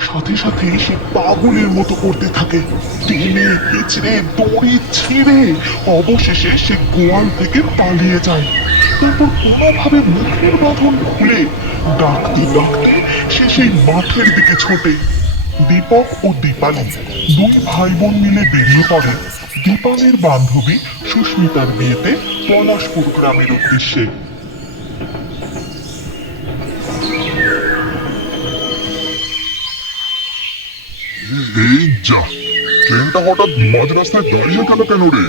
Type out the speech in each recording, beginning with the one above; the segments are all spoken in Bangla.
সাথে সাথে সে পাগলের মতো করতে থাকে। টেনে পিছড়ে দড়ি ছিঁড়ে অবশেষে সে গোয়াল থেকে পালিয়ে যায়। তারপর কোনোভাবে মুখের বাঁধন খুলে ডাকতে ডাকতে সে সেই মাঠের দিকে ছোটে। দীপক ও দীপালি দুই ভাই বোন মিলে বেরিয়ে পড়ে। দীপালের বান্ধবী সুস্মিতার বিয়েতে পলাশপুর গ্রামের উদ্দেশ্যে। এই যা ট্রেনটা হঠাৎ মাঝ রাস্তায় দাঁড়িয়ে গেল কেন রে?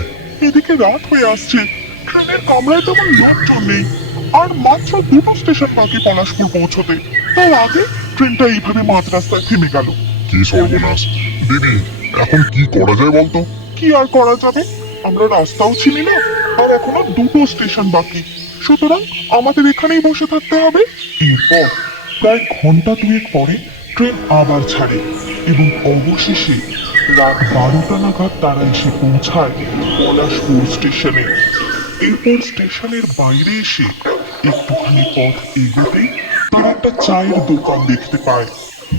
এদিকে রাত হয়ে আসছে। ট্রেনের কামরায় তেমন লোকজন নেই। আর মাত্র দুটো স্টেশন বাকি পলাশপুর পৌঁছতে। তার আগে ট্রেনটা এইভাবে মাঝ রাস্তায় থেমে গেল। কি সর্বনাশ। দিদি এখন কি করা যায় বলতো? কি আর করা যাবে? আমরা রাস্তাও চিনি না আর এখনও দুটো স্টেশন বাকি। সুতরাং আমাদের এখানেই বসে থাকতে হবে। এরপর প্রায় ঘণ্টা দুয়েক পরে ট্রেন আবার ছাড়ে এবং অবশেষে রাত বারোটা নাগাদ তারা এসে পৌঁছায় পলাশপুর স্টেশনে। এরপর স্টেশনের বাইরে এসে একটুখানি পথ এগোতে তারা একটা চায়ের দোকান দেখতে পায়।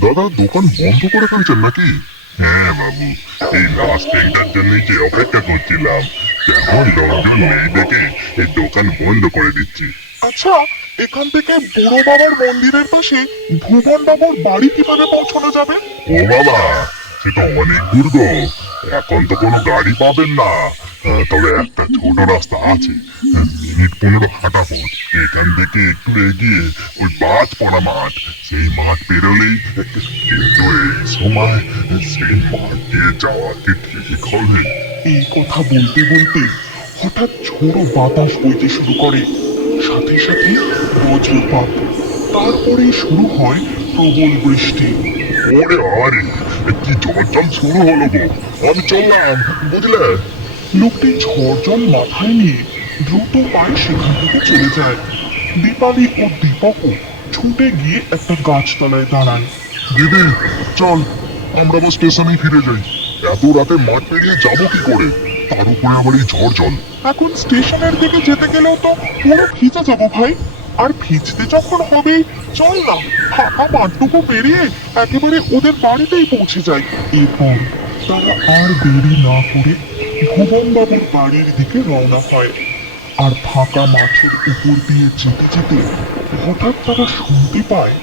দাদা দোকান বন্ধ করে ফেলছেন নাকি? হ্যাঁ বাবু এই লাস্ট ট্রেনটার জন্যই যে অপেক্ষা করছিলাম। এই দোকান বন্ধ করে দিচ্ছি। আচ্ছা এখান থেকে বুড়ো বাবার মন্দিরের পাশে ভুবন বাবুর বাড়ি কীভাবে পৌঁছানো যাবে? ও বাবা সে তো অনেক দূর গো। এখন তো কোনো গাড়ি পাবেন না। তবে একটা ছোট রাস্তা আছে। মিনিট পনেরো হাঁটা পথ। এখান থেকে একটু এগিয়ে ওই বাজ পড়া মাঠ। সেই মাঠ পেরোলেই কিন্তু এই সময় সেই মাঠ দিয়ে যাওয়া কি ঠিক হবে? এই কথা বলতে বলতে হঠাৎ ঝোড়ো বাতাস বইতে শুরু করে। সাথে সাথে বজ্রপাত। তারপরে শুরু হয় প্রবল বৃষ্টি। ওরে আরে কি জল শুরু হলো গো। আমি চললাম বুঝলে? লোকটি ঝড় জল মাথায় নিয়ে দ্রুত পায়ে সেখান থেকে চলে যায়। দীপালি ও দীপকও ছুটে গিয়ে একটা গাছতলায় দাঁড়ায়। দিদি চল আমরা আবার স্টেশনে ফিরে যাই। এত রাতে মাঠ পেরিয়ে যাব কি করে? তার উপরে আবার এই ঝড় জল। এখন স্টেশনের দিকে যেতে গেলেও তো পুরো ভিজে যাব ভাই। আর ভিজতে যখন হবে, চল না, ফাঁকা মাঠটুকু পেরিয়ে একেবারে ওদের বাড়িতেই পৌঁছে যাই। এরপর তারা আর দেরি না করে ভুবন বাবুর বাড়ির দিকে রওনা হয়। আর ফাঁকা মাঠের উপর দিয়ে যেতে যেতে হঠাৎ তারা শুনতে পায়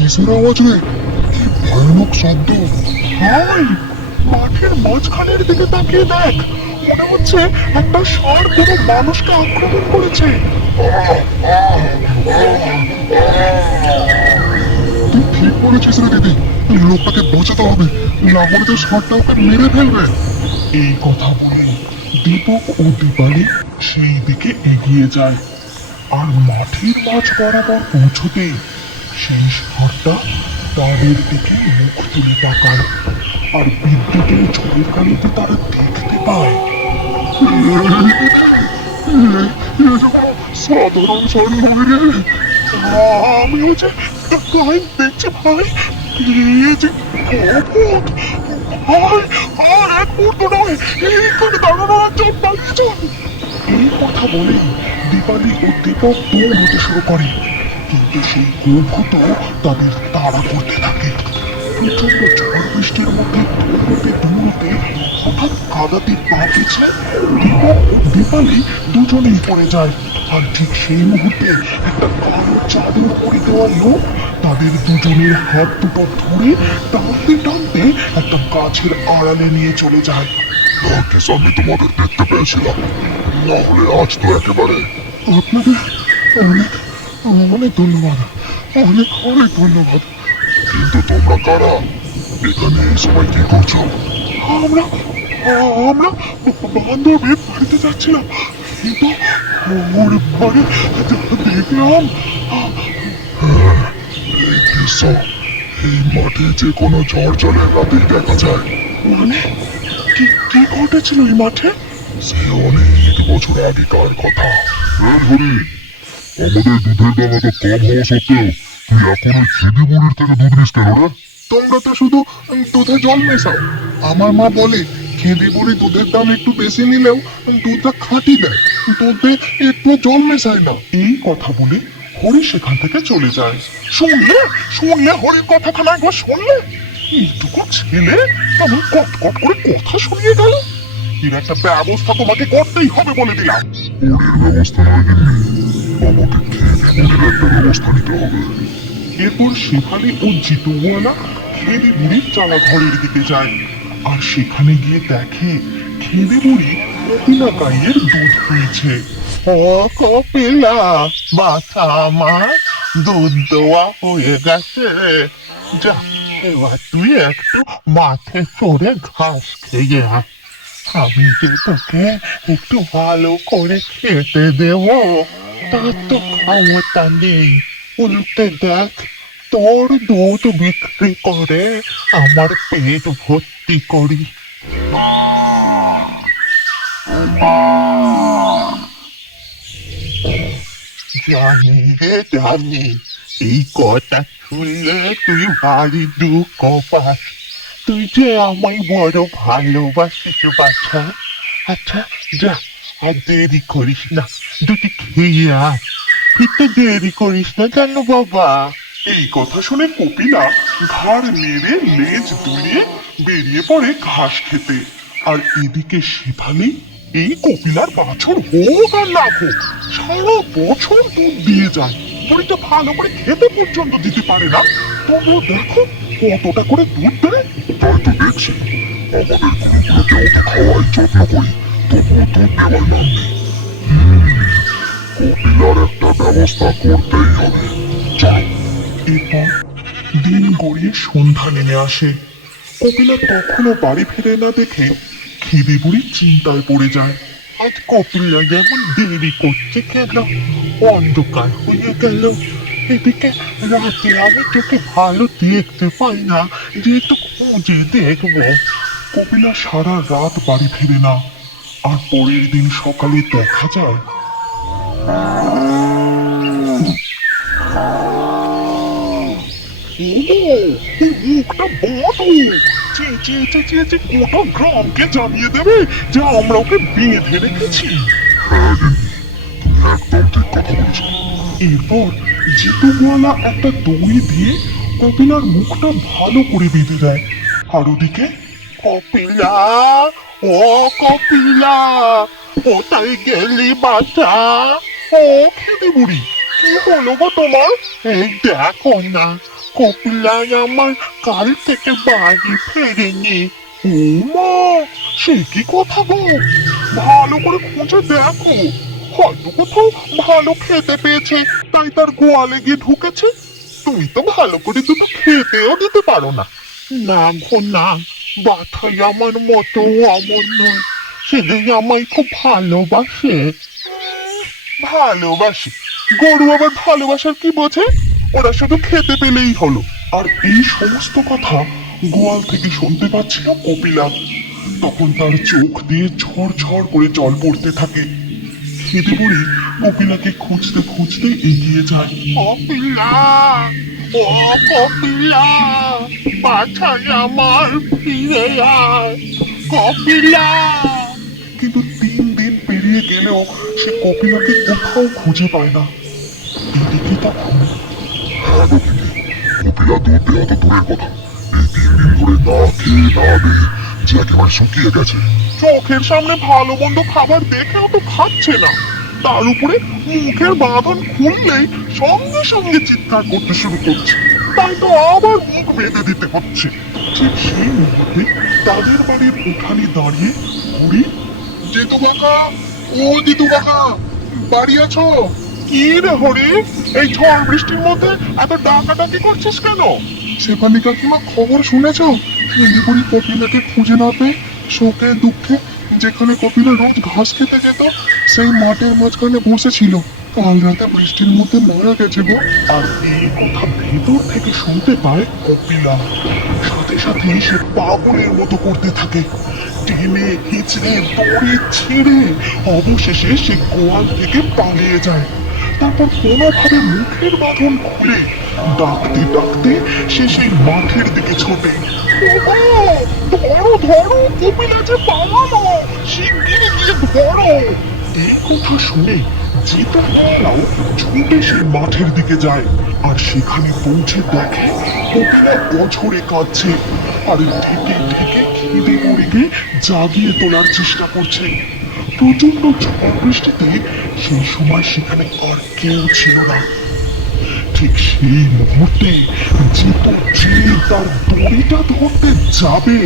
কিসের আওয়াজ শব্দ। হাই, মাঠের মাঝখানের দিকে তাকিয়ে দেখ। মনে হচ্ছে একটা ষাঁড় কোনো মানুষকে আক্রমণ করেছে। তুই ঠিক বলেছিস রে দিদি লোকটাকে বাঁচাতে হবে। না হলে তো ষাঁড়টা ওকে মেরে ফেলবে। এই কথা বলে দীপক ও দীপালি সেই দিকে এগিয়ে যায়। আর মাঠের মাঝ বরাবর পৌঁছতেই সেই ষাঁড়টা তাদের দিকে মুখ তুলে তাকায়। আর বিদ্যুতের ঝড়ের কালিতে তারা দেখতে পায়, সাধারণ ষাঁড় নয় রে আমি হচ্ছে ভাই দেখছি ভাই এ যে এই কথা বলে দীপালি ও দীপক দৌড় হতে শুরু করে। কিন্তু সেই অভূত তাদের তাড়া করতে থাকে। প্রচণ্ড ঝড় বৃষ্টির মধ্যে দৌড়তে দৌড়তে হঠাৎ কাদাতে পা পিছে দীপক ও দীপালি দুজনেই পড়ে যায়। আর ঠিক সেই মুহূর্তে একটা কালো চাদর দেওয়া লোক তাদের দুজনের হাত দুটো ধরে টানতে টানতে একটা গাছের আড়ালে নিয়ে চলে যায়। ভাগ্যিস আমি তোমাদের দেখতে পেয়েছিলাম। না হলে আজ তো একেবারে আপনাদের অনেক অনেক ধন্যবাদ। অনেক অনেক ধন্যবাদ। কিন্তু তোমরা কারা? এখানে এই সময় কি করছ? আমরা আমরা বান্ধবের বাড়িতে যাচ্ছিলাম। কিন্তু ওর পরে দেখলাম, এই দৃশ্য, এই মাঠে যে কোনো ঝড় জলের রাতেই দেখা যায়। মানে কি কি ঘটেছিল এই মাঠে? সে অনেক বছর আগেকার কথা। হ্যাঁ ধরি আমাদের দুধের দাম এত কম হওয়া সত্ত্বেও তুই এখন খেদি বুড়ির থেকে দুধ নিস কেন রে? তোমরা তো শুধু দুধে জল মেশাও। আমার মা বলে পরে দুধের দাম একটু বেশি নিলেও দুধটা খাঁটি দেয়। দুধে একটু জল মেশায় না। এই কথা বলে হরি সেখান থেকে চলে যায়। শুনলে? শুনলে হরির কথাখানা একবার শুনলে? এইটুকু ছেলে তেমন কট কট করে কথা শুনিয়ে গেল? এর একটা ব্যবস্থা তোমাকে করতেই হবে বলে দিলাম। ব্যবস্থা একটা এরপর শেফালি ও জিতুওয়ালা খেদে বুড়ির চালা ঘরের দিকে যায়। আর সেখানে গিয়ে দেখে খেদে বুড়ি গাইয়ের দুধ পেয়েছে। ও কপিলা বাছা আমার দুধ দেওয়া হয়ে গেছে। যা, এবার তুই একটু মাঠে চড়ে ঘাস খেয়ে আয়। আমি যে তোকে একটু ভালো করে খেতে দেবো। তো ক্ষমতা নেই উল্টে দেখ তোর দুধ বিক্রি করে। আমার পেট ভর্তি করি। জানি রে জানি। এই কথা শুনলে তুই ভারী দুঃখ পাস। তুই যে আমায় বড় ভালোবাসিস, বাছা। আচ্ছা যা। আর দেরি করিস না, দুটি খেয়ে আয়। দেরি করিস না কেন বাবা? এই কথা শুনে কপিলা ঘাড় নেড়ে লেজ দুলিয়ে বেরিয়ে পড়ে ঘাস খেতে। আর এদিকে শেফালি এই কপিলার বাছর হোক আর না হোক, সারা বছর দুধ দিয়ে যায়। বুড়িটা ভালো করে খেতে পর্যন্ত দিতে পারে না। তোমরা দেখো কতটা করে দুধ দেয় তাই তো দেখছি আমাদের গরুগুলোকে অত খাওয়াই যত্ন করি। নেই হুম, কপিলার একটা ব্যবস্থা করতেই হবে এরপর দিন গড়িয়ে সন্ধ্যা নেমে আসে কপিলা তখনও বাড়ি ফিরে না দেখে খিদে বুড়ি চিন্তায় পড়ে যায়। আজ কপিলা যেমন দেরি করছে কেন অন্ধকার হয়ে গেল। এদিকে রাতে আমি তোকে ভালো দেখতে পাই না যে একটু খুঁজে দেখব। কপিলা সারা রাত বাড়ি ফিরে না। আর পরের দিন সকালে দেখা যায়। গোটা গ্রামকে জানিয়ে দেবে যে আমরা ওকে বেঁধে রেখেছি। এরপর একটা দড়ি দিয়ে কপিলার মুখটা ভালো করে বেঁধে দেয়। আর ওদিকে কপিলা ও কপিলা, কোথায় গেলি বাচ্চা ও খেতে বুড়ি, কি হলো গো তোমার? এই দেখো না, কপিলাই আমার কাল থেকে বাড়ি ফেরেনি। ও সে কি কথা ভালো করে খুঁজে দেখো। হয়তো কোথাও ভালো খেতে পেয়েছে, তাই তার গোয়ালে গিয়ে ঢুকেছে। তুমি তো ভালো করে দুটো খেতেও দিতে পারো না। না গো না বাথাই আমার মতো, অমর নয়। সেদিন আমায় খুব ভালোবাসে। ভালোবাসে? গরু আবার ভালোবাসার কি বোঝে? ওরা শুধু খেতে পেলেই হলো। আর এই সমস্ত কথা গোয়াল থেকে শুনতে পাচ্ছিল কপিলা। তখন তার চোখ দিয়ে ঝড় করে জল পড়তে থাকে। খেতে পড়ে কপিলাকে খুঁজতে খুঁজতে এগিয়ে যায়। কপিলা! আমার কিন্তু তিন দিন পেরিয়ে গেলেও সে কপিলাকে কোথাও খুঁজে পায় না। এদিকে তখন কপিলা দুধ দেওয়া তো দূরের কথা। এই তিন দিন ধরে না খেয়ে না একেবারে শুকিয়ে গেছে। চোখের সামনে ভালো মন্দ খাবার দেখেও তো খাচ্ছে না। তার উপরে মুখের বাঁধন খুললেই সঙ্গে সঙ্গে চিৎকার করতে শুরু করছে। তাই তো আবার মুখ বেঁধে দিতে হচ্ছে। ঠিক সেই মুহূর্তে তাদের বাড়ির উঠানে দাঁড়িয়ে হরি জিতু কাকা, ও জিতু কাকা, বাড়ি আছো? কি রে হরি? এই ঝড় বৃষ্টির মধ্যে এত ডাকাডাকি করছিস কেন? শেফালি কাকিমা খবর শুনেছ? শিলিগুড়ি কপিলাকে খুঁজে না পেয়ে শোকে দুঃখে যেখানে কপিলা রোজ ঘাস খেতে যেত, সেই মাঠের মাঝখানে বসেছিল। কাল রাতে বৃষ্টির মধ্যে মারা গেছে গো। আর এই কথা ভেতর থেকে শুনতে পায় কপিলা। সাথে সাথে সে পাগলের মতো করতে থাকে। টেনে হিচড়ে দড়ি ছিঁড়ে অবশেষে সে গোয়াল থেকে পালিয়ে যায়। তারপর মুখের খুলে ডাকতে ডাকতে সে সেই মাঠের দিকে ছোটে। ধরো ধরো কপিলাকে পালানো শিগগিরই গিয়ে ধরো এই কথা শুনে জিতু ছুটে মাঠের দিকে যায় আর সেখানে পৌঁছে দেখে কপিলা অঝরে কাঁদছে আর ঢেকে ঢেকে খিদে মরেকে জাগিয়ে তোলার চেষ্টা করছে। প্রচণ্ড ঝড় বৃষ্টিতে সেই সময় সেখানে আর কেউ ছিল না। ঠিক সেই মুহূর্তে জিতু যে তার দড়িটা ধরতে যাবে।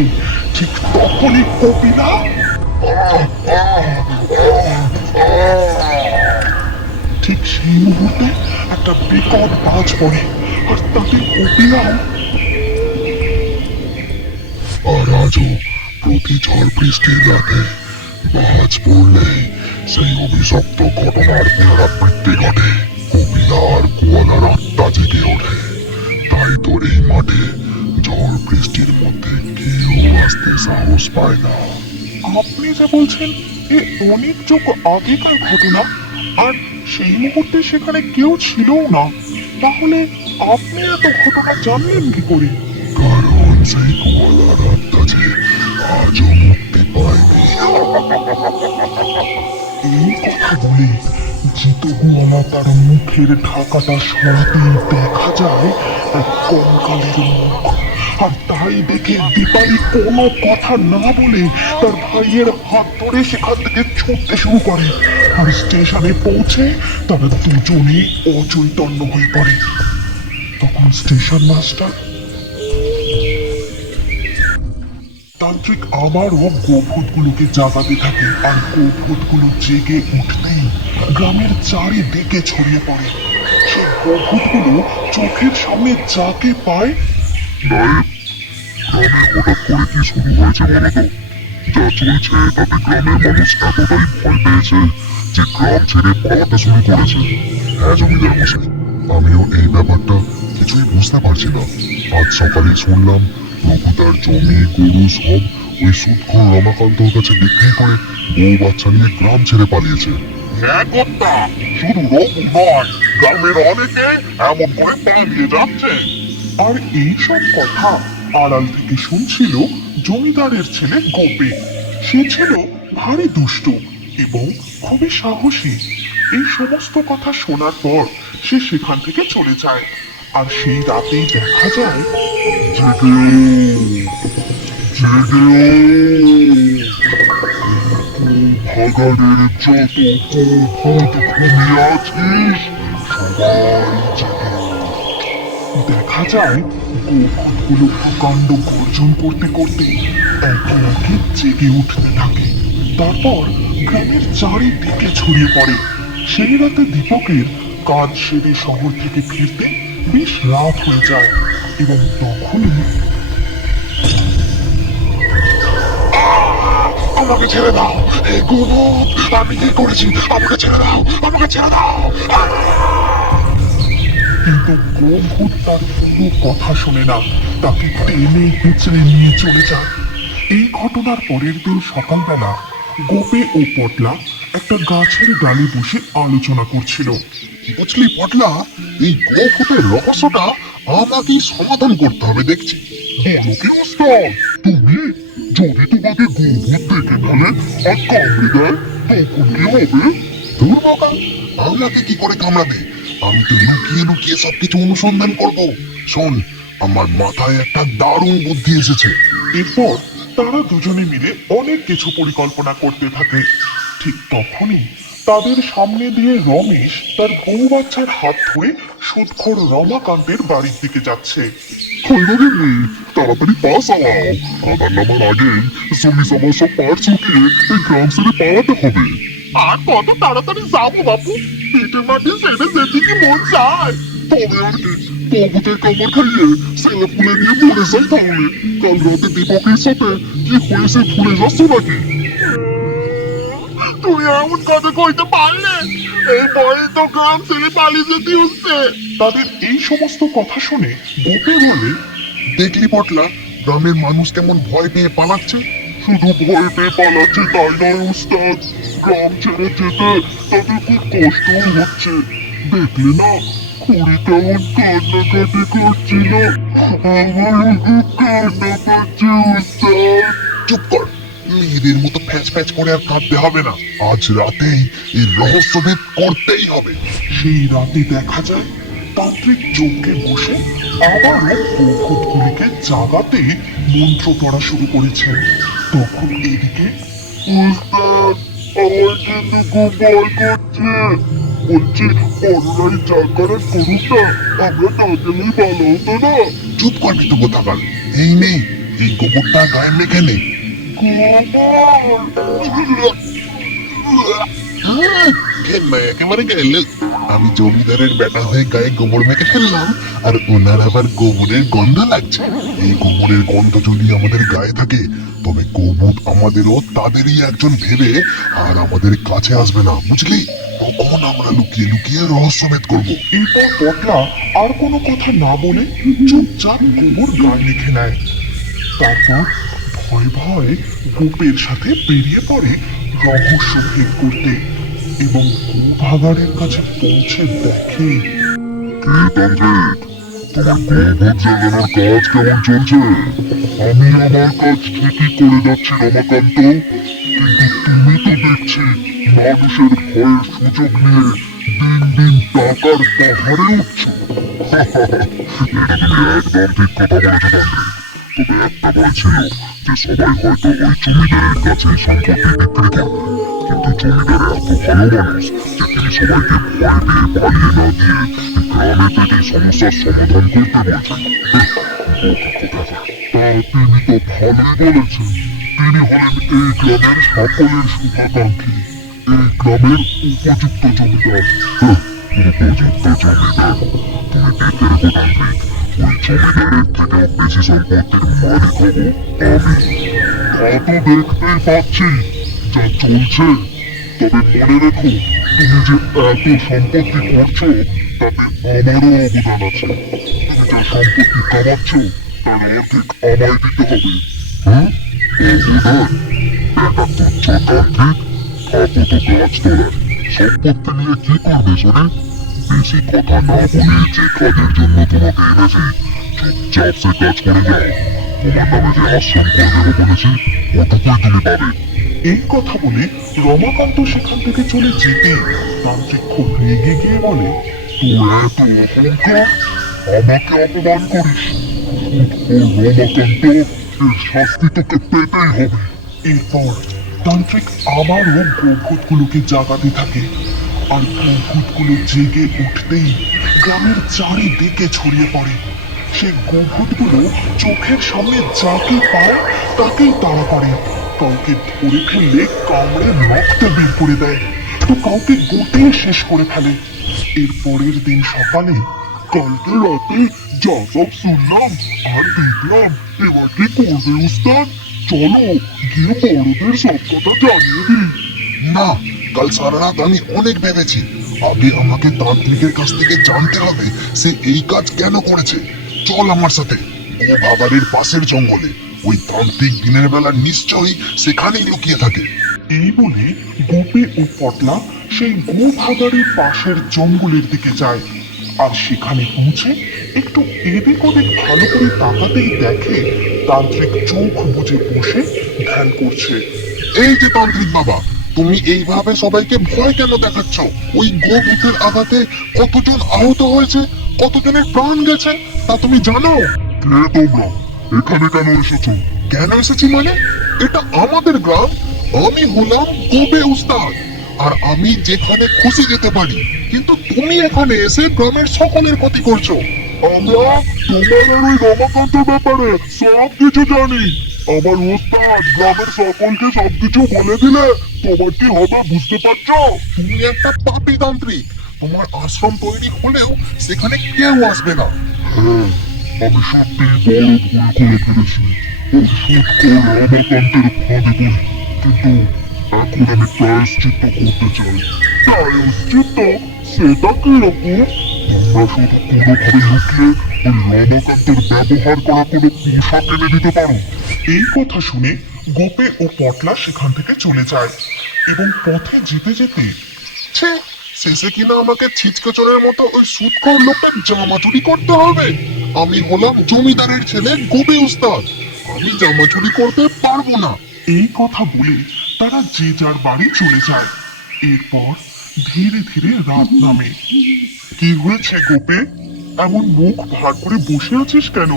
ঠিক তখনই কপিলা ঠিক সেই মুহূর্তে একটা বিকট বাজ পড়ে আর তাতে কপিলাও আর আজও প্রতি ঝড় বৃষ্টির রাতে বাজ পড়লে সেই অভিশপ্ত ঘটনার পুনরাবৃত্তি ঘটে। কপিলা আর গোয়ালার আত্মা জেগে ওঠে। তাই তো এই মাঠে ঝড় বৃষ্টির মধ্যে কেউ আসতে সাহস পায় না। আপনি যা বলছেন এ অনেক যুগ আগেকার ঘটনা আর সেই মুহূর্তে সেখানে কেউ ছিলও না। তাহলে আপনি এত ঘটনা জানলেন কি করে? কারণ সেই গোয়ালার আত্মা যে আজও এই কথা বলে জিতগুয়ালা তার মুখের ঢাকাটা সরাতেই দেখা যায় এক কঙ্কালের মুখ আর তাই দেখে দীপালি কোনো কথা না বলে তার ভাইয়ের হাত ধরে সেখান থেকে ছুটতে শুরু করে আর স্টেশনে পৌঁছে তারা দুজনেই অচৈতন্য হয়ে পড়ে তখন স্টেশন মাস্টার তান্ত্রিক আবারও গোভূতগুলোকে জাগাতে থাকে আর গোভূতগুলো জেগে উঠতেই গ্রামের চারিদিকে ছড়িয়ে পড়ে। সেই গোভূতগুলো চোখের সামনে যাকে পায়? হঠাৎ করে কি শুরু হয়েছে বলো তো? যা চলছে তাতে গ্রামের মানুষ এতটাই ভয় পেয়েছে যে গ্রাম ছেড়ে পালাতে শুরু করেছে। হ্যাঁ জমিদার মশাই, আমিও এই ব্যাপারটা কিছুই বুঝতে পারছি না। আজ সকালে শুনলাম রঘু তার জমি, গরু, সব ওই সুদখোর রমাকান্তর কাছে বিক্রি করে বউ বাচ্চা নিয়ে গ্রাম ছেড়ে পালিয়েছে। হ্যাঁ শুধু রঘু নয়, গ্রামের অনেকে এমন করে পালিয়ে যাচ্ছে। আর এই সব কথা আড়াল থেকে শুনছিল জমিদারের ছেলে গোপে। সে ছিল ভারী দুষ্ট এবং খুবই সাহসী। এই সমস্ত কথা শোনার পর সে সেখান থেকে চলে যায়। আর সেই রাতেই দেখা যায়। দেখা যায় গোভূতগুলো প্রকাণ্ড গর্জন করতে করতে একে একে জেগে উঠতে থাকে তারপর গ্রামের চারিদিকে ছড়িয়ে পড়ে সেই রাতে দীপকের কাজ সেরে শহর থেকে ফিরতে বেশ রাত হয়ে যায় এবং তখনই আমাকে ছেড়ে দাও। গোভূত আমি কি করেছি? আমাকে ছেড়ে দাও, আমাকে ছেড়ে দাও। কিন্তু গোভূত তার কোনো কথা শোনে না। তাকে টেনে হিচড়ে নিয়ে চলে যায়। এই ঘটনার পরের দিন সকালবেলা গোপে ও পটলা একটা গাছের ডালে বসে আলোচনা করছিল। বুঝলি পটলা, এই গোফুটের রহস্যটা আমাকেই সমাধান করতে হবে, দেখছি। বলো কি ওস্তাদ তুমি যদি তোমাকে গোভূত দেখে ফেলে আর কামড়ে দেয় তখন কি হবে? আমাকে কি করে কামড়াবে? আমি তো লুকিয়ে লুকিয়ে সবকিছু অনুসন্ধান করব। শোন, আমার মাথায় একটা দারুণ বুদ্ধি এসেছে। এরপর তারা দুজনে মিলে অনেক কিছু পরিকল্পনা করতে থাকে। ঠিক তখনই তাদের সামনে দিয়ে রমেশ তার বউ বাচ্চার হাত ধরে সুদখোর রমাকান্তের বাড়ির দিকে যাচ্ছে। নেই তাড়াতাড়ি পাস আওয়াও আধার নামার আগেই চল্লিশ আমার সব পার চুকিয়ে এই গ্রাম ছেড়ে পালাতে হবে। আর কত তাড়াতাড়ি যাব বাপু? পেটের মাটি ছেড়ে যেদিকে মন চায়। তবে আর কি পর্বতের কামড় খাইয়ে ছেলে ফুলে নিয়ে মরে যাই তাহলে। কাল রাতে দীপকের সাথে কি হয়েছে ভুলে যাচ্ছ নাকি? তুই এমন কথা কইতে পারলে? এই বয়ে তো গ্রাম ছেড়ে পালিয়ে যেতে হচ্ছে। তাদের এই সমস্ত কথা শুনে গোপে বলে দেখলি পটলা গ্রামের মানুষ কেমন ভয় পেয়ে পালাচ্ছে? শুধু ভয় পেয়ে পালাচ্ছে তাই নয় উস্তাদ। গ্রাম ছেড়ে যেতে তাদের খুব কষ্টও হচ্ছে। দেখলে না খুঁড়ি কেমন কান্নাকাটি করছিল। আমার খুব কান্না পাচ্ছে উস্তাদ। চুপ কর। মেয়েদের মতো ফ্যাচ ফ্যাচ করে আর কাঁদতে হবে না। আজ রাতেই এই রহস্যভেদ করতেই হবে। সেই রাতে দেখা যায়, তান্ত্রিক যজ্ঞে বসে আবারও ভূতগুলিকে জাগাতে মন্ত্র পড়া শুরু করেছেন তখন এদিকে আমার কিন্তু খুব ভয় করছে, বলছি অন্যায় জাগারে করুক না, আমরা না ভালো হতো না। চুপ করবি তো কোথাকার এই নেই এই গোবরটা গায়ে মেখে নেই গেলে। আমি জমিদারের বেটা হয়ে গায়ে গোবর মেখে ফেললাম, আর ওনার আবার গোবরের গন্ধ লাগছে। এই গোবরের গন্ধ যদি আমাদের গায়ে থাকে, তবে গোবুত আমাদেরও, তাদেরই একজন ভেবে আর আমাদের কাছে আসবে না, বুঝলি? তখন আমরা লুকিয়ে লুকিয়ে রহস্যভেদ করব। এরপর পটলা আর কোনো কথা না বলে চুপচাপ গোবর গায়ে লিখে নেয়। তারপর ভয় ভয় গোপের সাথে বেরিয়ে পড়ে রহস্য ভেদ করতে এবং গোভাগাড়ের কাছে পৌঁছে দেখে। কাজ কেমন চলছে? আমি আমার কাজ ঠিকই করে যাচ্ছি, রমাকান্ত। কিন্তু তুমি তো দেখছি মানুষের ভয়ের সুযোগ নিয়ে দিন দিন টাকার পাহাড়ে উঠছ। একদম ঠিক কথা তবে একটা ভয় ছিল যে সবাই হয়তো ওই জমিদারের কাছে সম্পত্তি বিক্রি করবে। কিন্তু জমিদার এত ভালো মানুষ যে তিনি সবাইকে ভয় পেয়ে পালিয়ে না দিয়ে গ্রামে থেকে সমস্যার সমাধান করতে বলছেন। তা তিনি তো ভালোই বলেছেন। তিনি হলেন এই গ্রামের সকলের শুভাকাঙ্ক্ষী এই গ্রামের উপযুক্ত জমিদার। উপযুক্ত জমিদার। তুমি দেখে রেখো জমিদারের থেকে বেশি সম্পত্তির মালিক হব আমি তা তো দেখতেই পাচ্ছি যা চলছে তবে মনে রেখো তুমি যে এত সম্পত্তি করছ তাতে আমারও অবদান আছে তুমি যে সম্পত্তি কামাচ্ছ তার অর্ধেক আমায় দিতে হবে হ্যাঁ অবদান একটা তুচ্ছ তান্ত্রিক আপাতত গাছ তোলার সম্পত্তি নিয়ে কি করবে শুনে বেশি কথা না বলে যে কাজের জন্য তোমাকে এনেছি। চুপচাপ সে কাজ করে যাও। তোমার নামে যে আশ্রম করে দেবো বলেছি ওটুকুই তুমি পাবে। এই কথা বলে রমাকান্ত সেখান থেকে চলে যেতে তান্ত্রিক খুব রেগে গিয়ে বলে তোর এত অহংকার? আমাকে অপমান করিস? রমাকান্ত। এর শাস্তি তোকে পেতেই হবে। এরপর তান্ত্রিক আবারও গোভূতগুলোকে জাগাতে থাকে। আর গোভূতগুলো জেগে উঠতেই গ্রামের চারিদিকে ছড়িয়ে পড়ে। সে গোভূতগুলো চোখের সামনে যাকে পায় তাকেই তাড়া করে। কাউকে ধরে ফেললে কামড়ে রক্ত বের করে দেয়। তো কাউকে গোটিয়ে শেষ করে ফেলে। এর পরের দিন সকালে কালকে রাতে যা সব শুনলাম আর দেখলাম এবার কি করবে উস্তাদ? চলো গিয়ে বড়দের সব কথা জানিয়ে দিই। না কাল সারা রাত আমি অনেক ভেবেছি। আগে আমাকে তান্ত্রিকের কাছ থেকে জানতে হবে সে এই কাজ কেন করেছে। চল আমার সাথে। ও বাবারের পাশের জঙ্গলে। ওই তান্ত্রিক দিনের বেলা নিশ্চয়ই সেখানেই লুকিয়ে থাকে। এই বলে গোপে ও পটলা সেই গোভাগাড়ির পাশের জঙ্গলের দিকে যায়। আর সেখানে পৌঁছে একটু এদিক ওদিক ভালো করে তাকাতেই দেখে তান্ত্রিক চোখ বুজে বসে ধ্যান করছে। এই যে তান্ত্রিক বাবা তুমি এইভাবে সবাইকে ভয় কেন দেখাচ্ছ? ওই গোভূতের আঘাতে কতজন আহত হয়েছে? কতজনের প্রাণ গেছে? তা তুমি জানো? কে তোমরা? এখানে কেন এসেছ? কেন এসেছি মানে? এটা আমাদের গ্রাম। আমি হলাম গোবে উস্তাদ। আর আমি যেখানে খুশি যেতে পারি। কিন্তু তুমি এখানে এসে গ্রামের সকলের ক্ষতি করছ। আমরা তোমার ওই রমাকান্তের ব্যাপারে সব কিছু জানি। আমার ওস্তাদ গ্রামের সকলকে সবকিছু বলে দিলে তোমার কি হবে বুঝতে পারছ? তুমি একটা পাপি তান্ত্রিক তোমার আশ্রম তৈরি হলেও সেখানে কেউ আসবে না। হ্যাঁ আমি সত্যি বড় ভুল করে ফেলেছি। সুৎখোর রমাকান্তের ফাঁদে পড়ি কিন্তু এখন আমি প্রায়শ্চিত্ত করতে চাই। প্রায়শ্চিত্ত? সেটা কীরকম? তোমরা শুধু কোনোভাবে লুকিয়ে ওই রমাকান্তের ব্যবহার করা কোনো পোশাক এনে দিতে পারো। এই কথা শুনে গোপে ও পটলা সেখান থেকে চলে যায় এবং পথে যেতে যেতে ছে, শেষে কিনা আমাকে ছিচকে মতো ওই সুৎকর লোকটার জামা চুরি করতে হবে? আমি হলাম জমিদারের ছেলে গোপে উস্তাদ। আমি জামা চুরি করতে পারব না। এই কথা বলে তারা যে যার বাড়ি চলে যায়। এরপর ধীরে ধীরে রাত নামে। কি হয়েছে কোপে এমন মুখ ভার করে বসে আছিস কেন?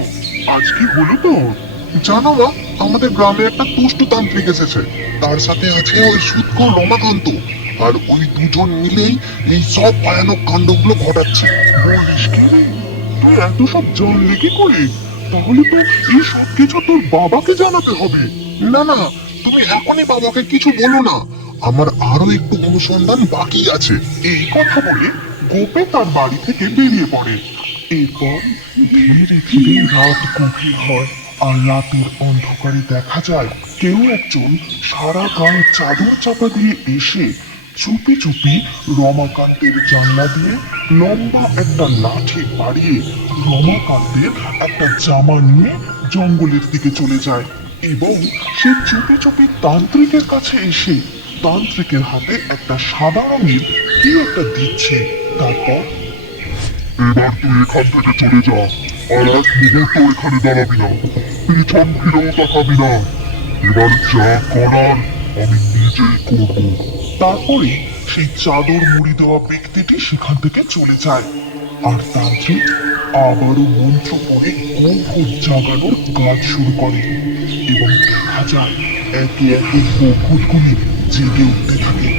আজ কি হলো তো জানো না আমাদের গ্রামে একটা তুষ্ট তান্ত্রিক এসেছে। তার সাথে আছে ওই সুৎকর রমাকান্ত। আর ওই দুজন মিলেই এই সব ভয়ানক কাণ্ডগুলো ঘটাচ্ছে। বলিস কি রে? তুই এত সব জানলি কি করে? তাহলে তো এই সব কিছু তোর বাবাকে জানাতে হবে। না না, তুমি এখনই বাবাকে কিছু বলো না। আমার আরও একটু অনুসন্ধান বাকি আছে। এই কথা বলে গোপে তার বাড়ি থেকে বেরিয়ে পড়ে। এরপর ধীরে ধীরে রাত গভীর হয় আর রাতের অন্ধকারে দেখা যায় কেউ একজন সারা গায়ে চাদর চাপা দিয়ে এসে চুপি চুপি রমাকান্তের জানলা দিয়ে লম্বা একটা লাঠি বাড়িয়ে রমাকান্তের একটা জামা নিয়ে জঙ্গলের দিকে চলে যায় এবং সে চুপি চুপি তান্ত্রিকের কাছে এসে তান্ত্রিকের হাতে একটা সাদা রঙের কি একটা দিচ্ছে? তারপর, এবার তুই এখান থেকে চলে যা, আর এক মুহূর্ত এখানে দাঁড়াবি না। পিছন ফিরেও তাকাবি না। এবার যা করার আমি নিজেই করব। তারপরে সেই চাদর মুড়ি দেওয়া ব্যক্তিটি সেখান থেকে চলে যায়। আর তান্ত্রিক আবারও মন্ত্র পড়ে গভীর জাগানোর কাজ শুরু করে এবং দেখা যায় একে একে ভূতগুলি জেগে উঠতে থাকে।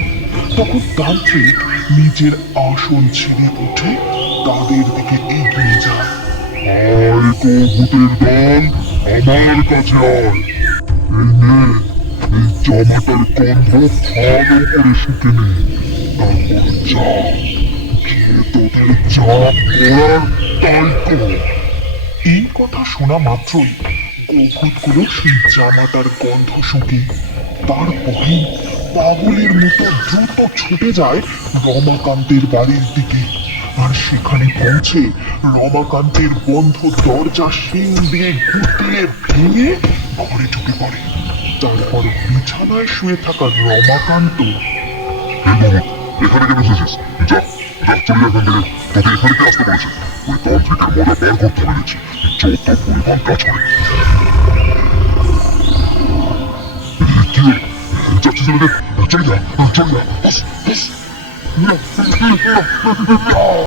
তখন তান্ত্রিক নিজের আসন ছেড়ে উঠে তাদের দিকে এগিয়ে যায়। আয় তো দল আমার কাছে আয়। এই নে, এই জামাটার গন্ধ করে শুকে নে। তারপর যা, গিয়ে তোদের যা তাই এই কথা শোনা মাত্রই গোভূতগুলো সেই জামাটার গন্ধ শুকে তারপরে পাগলের মতো দ্রুত ছুটে যায় রমাকান্তের বাড়ির দিকে। আর সেখানে পৌঁছে রমাকান্তের বন্ধ দরজা শিং দিয়ে গুটিয়ে ভেঙে ঘরে ঢুকে পড়ে। তারপর বিছানায় শুয়ে থাকা রমাকান্ত এখানে কেন এসেছিস? যা যা চলে এখান থেকে। তোকে এখানে আসতে বলেছে। ওই তান্ত্রিকের মজা বের করতে পেরেছি যত পরিমাণ কাজ করে। কি হলো? যাচ্ছিস চলে যা চলে যা চলে যা বাস, বাস। না, না, না, না, না।